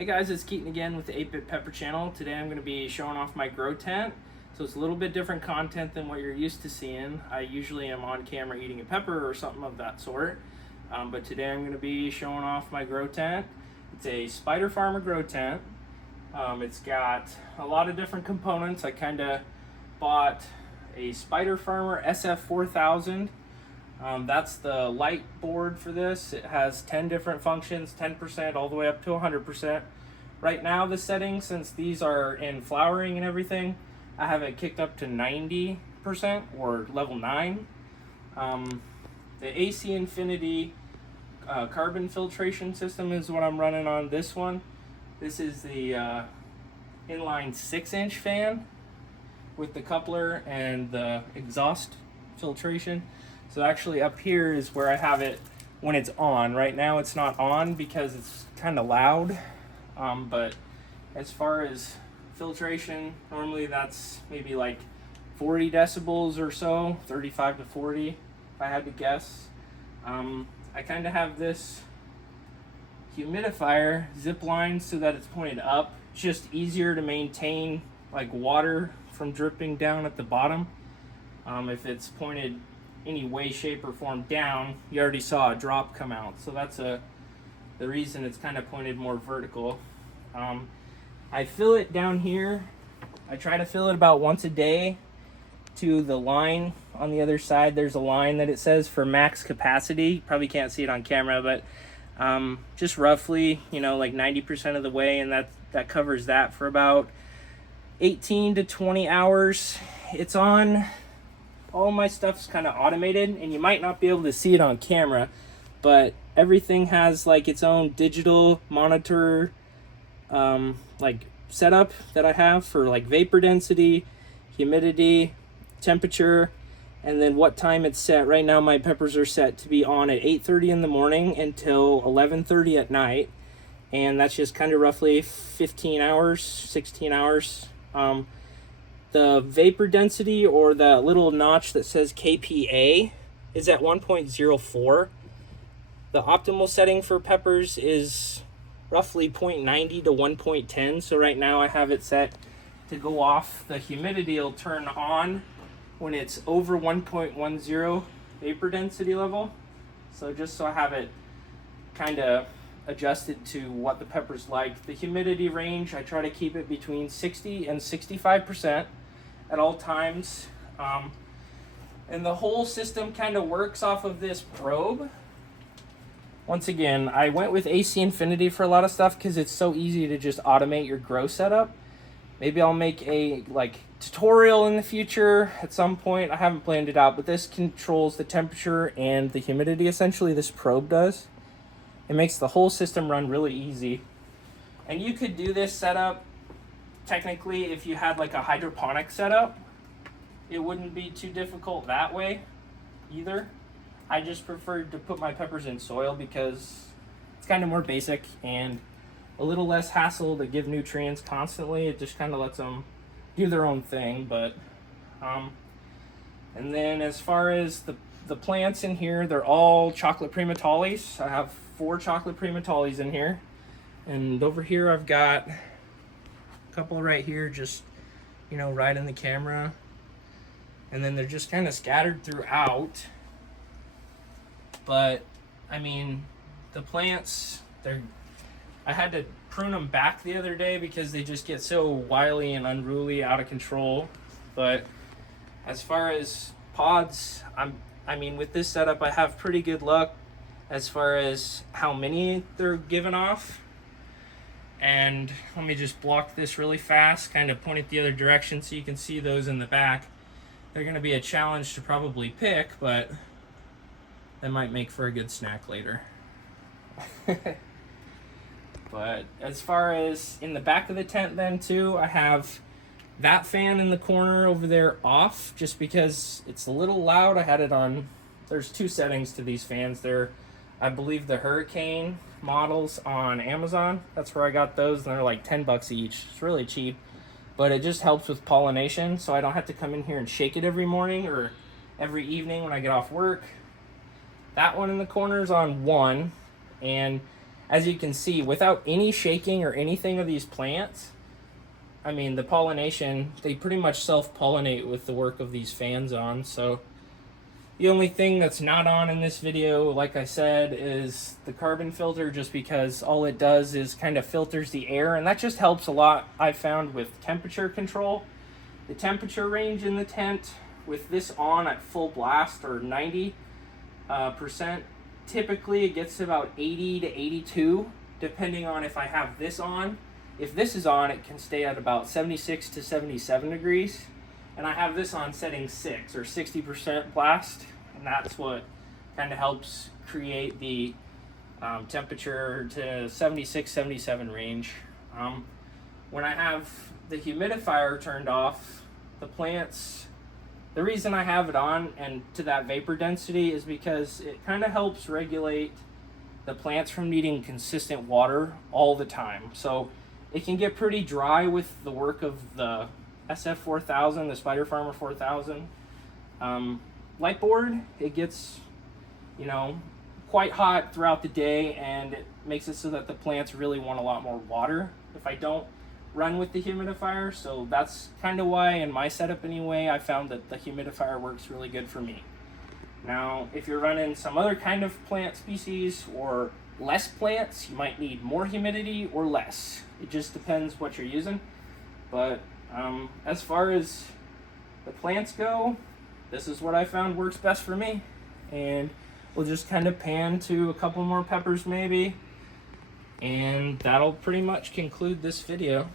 Hey guys, it's Keaton again with the 8-Bit Pepper channel. Today I'm going to be showing off my grow tent. So it's a little bit different content than what you're used to seeing. I usually am on camera eating a pepper or something of that sort. But today I'm going to be showing off my grow tent. It's a Spider Farmer grow tent. It's got a lot of different components. I kind of bought a Spider Farmer SF4000. That's the light board for this. It has 10 different functions, 10% all the way up to 100%. Right now the setting, since these are in flowering and everything, I have it kicked up to 90% or level 9. The AC Infinity carbon filtration system is what I'm running on this one. This is the inline 6-inch fan with the coupler and the exhaust filtration. So actually up here is where I have it when it's on. Right now it's not on because it's kind of loud. But as far as filtration, normally that's maybe like 40 decibels or so, 35 to 40 if I had to guess. I kind of have this humidifier zip line so that it's pointed up. It's just easier to maintain like water from dripping down at the bottom. If it's pointed any way, shape, or form down, you already saw a drop come out. So that's the reason it's kind of pointed more vertical. I fill it down here. I try to fill it about once a day to the line on the other side. There's a line that it says for max capacity. You probably can't see it on camera, but just roughly, like 90% of the way, and that covers that for about 18 to 20 hours. It's on. All my stuff's kind of automated, and you might not be able to see it on camera, but everything has like its own digital monitor like setup that I have for like vapor density, humidity, temperature, and then what time it's set. Right now my peppers are set to be on at 8:30 in the morning until 11:30 at night, and that's just kind of roughly 15 hours, 16 hours. The vapor density, or the little notch that says KPA, is at 1.04. The optimal setting for peppers is roughly 0.90 to 1.10. So right now I have it set to go off. The humidity will turn on when it's over 1.10 vapor density level. So just so I have it kind of adjusted to what the pepper's like. The humidity range, I try to keep it between 60 and 65% at all times. And the whole system kind of works off of this probe. Once again, I went with AC Infinity for a lot of stuff because it's so easy to just automate your grow setup. Maybe I'll make a tutorial in the future at some point. I haven't planned it out, but this controls the temperature and the humidity. Essentially, this probe does. It makes the whole system run really easy. And you could do this setup technically if you had like a hydroponic setup. It wouldn't be too difficult that way either. I just preferred to put my peppers in soil because it's kind of more basic and a little less hassle to give nutrients constantly. It just kind of lets them do their own thing. But and then as far as the plants in here, they're all chocolate primatalis. I have 4 chocolate primatalis in here, and over here I've got a couple right here, just right in the camera, and then they're just kind of scattered throughout. But I mean, the plants, I had to prune them back the other day because they just get so wily and unruly, out of control. But as far as pods, I mean, with this setup, I have pretty good luck as far as how many they're giving off. And let me just block this really fast, kind of point it the other direction so you can see those in the back. They're going to be a challenge to probably pick, but that might make for a good snack later. But as far as in the back of the tent then too, I have that fan in the corner over there off just because it's a little loud. I had it on, there's 2 settings to these fans. They're, I believe, the Hurricane models on Amazon. That's where I got those, and they're like $10 each. It's really cheap, but it just helps with pollination, so I don't have to come in here and shake it every morning or every evening when I get off work. That one in the corner is on 1, and as you can see, without any shaking or anything of these plants, I mean, the pollination, they pretty much self-pollinate with the work of these fans on. So the only thing that's not on in this video, like I said, is the carbon filter, just because all it does is kind of filters the air, and that just helps a lot, I found, with temperature control. The temperature range in the tent with this on at full blast, or 90%, typically it gets to about 80 to 82, depending on if I have this on. If this is on, it can stay at about 76 to 77 degrees. And I have this on setting 6 or 60% blast, and that's what kind of helps create the temperature to 76, 77 range. When I have the humidifier turned off, the plants, the reason I have it on and to that vapor density is because it kind of helps regulate the plants from needing consistent water all the time. So it can get pretty dry with the work of the SF4000, the Spider Farmer 4000 light board. It gets, you know, quite hot throughout the day, and it makes it so that the plants really want a lot more water if I don't run with the humidifier. So that's kind of why, in my setup anyway, I found that the humidifier works really good for me. Now, if you're running some other kind of plant species or less plants, you might need more humidity or less. It just depends what you're using. But as far as the plants go, this is what I found works best for me. And we'll just kind of pan to a couple more peppers maybe. And that'll pretty much conclude this video.